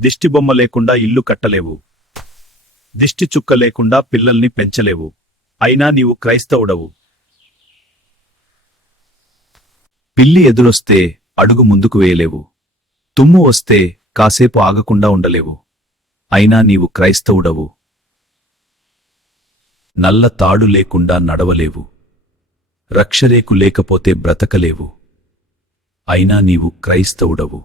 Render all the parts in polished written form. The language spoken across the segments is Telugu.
దిష్టిబొమ్మ లేకుండా ఇల్లు కట్టలేవు. దిష్టి చుక్క లేకుండా పిల్లల్ని పెంచలేవు. అయినా నీవు క్రైస్తవుడవు. పిల్లి ఎదురొస్తే అడుగు ముందుకు వేయలేవు. తుమ్ము వస్తే కాసేపు ఆగకుండా ఉండలేవు. అయినా నీవు క్రైస్తవుడవు. నల్ల తాడు లేకుండా నడవలేవు. రక్షరేకు లేకపోతే బ్రతకలేవు. అయినా నీవు క్రైస్తవుడవు.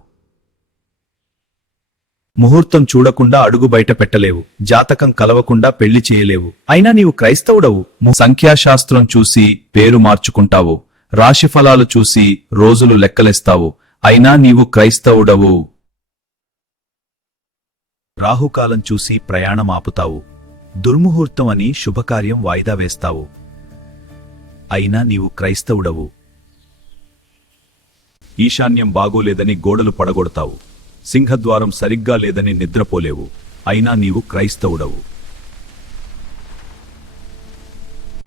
ముహూర్తం చూడకుండా అడుగు బయట పెట్టలేవు. జాతకం కలవకుండా పెళ్లి చేయలేవు. అయినా నీవు క్రైస్తవుడవు. సంఖ్యాశాస్త్రం చూసి పేరు మార్చుకుంటావు. రాశిఫలాలు చూసి రోజులు లెక్కలేస్తావు. అయినా నీవు క్రైస్తవుడవు. రాహుకాలం చూసి ప్రయాణం ఆపుతావు. దుర్ముహూర్తం అని శుభకార్యం వాయిదా వేస్తావు. అయినా నీవు క్రైస్తవుడవు. ఈశాన్యం బాగోలేదని గోడలు పడగొడతావు. సింహద్వారం సరిగ్గా లేదని నిద్రపోలేవు. అయినా నీవు క్రైస్తవుడవు.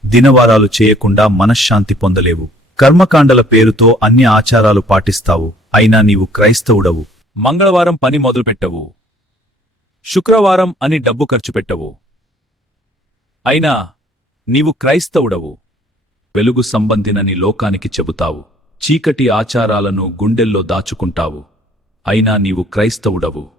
దినవారాలు చేయకుండా మనశ్శాంతి పొందలేవు. కర్మకాండల పేరుతో అన్ని ఆచారాలు పాటిస్తావు. అయినా నీవు క్రైస్తవుడవు. మంగళవారం పని మొదలుపెట్టవు. శుక్రవారం అని డబ్బు ఖర్చు పెట్టవు. అయినా నీవు క్రైస్తవుడవు. వెలుగు సంబంధినని లోకానికి చెబుతావు. చీకటి ఆచారాలను గుండెల్లో దాచుకుంటావు. అయినా నీవు క్రైస్తవుడవు.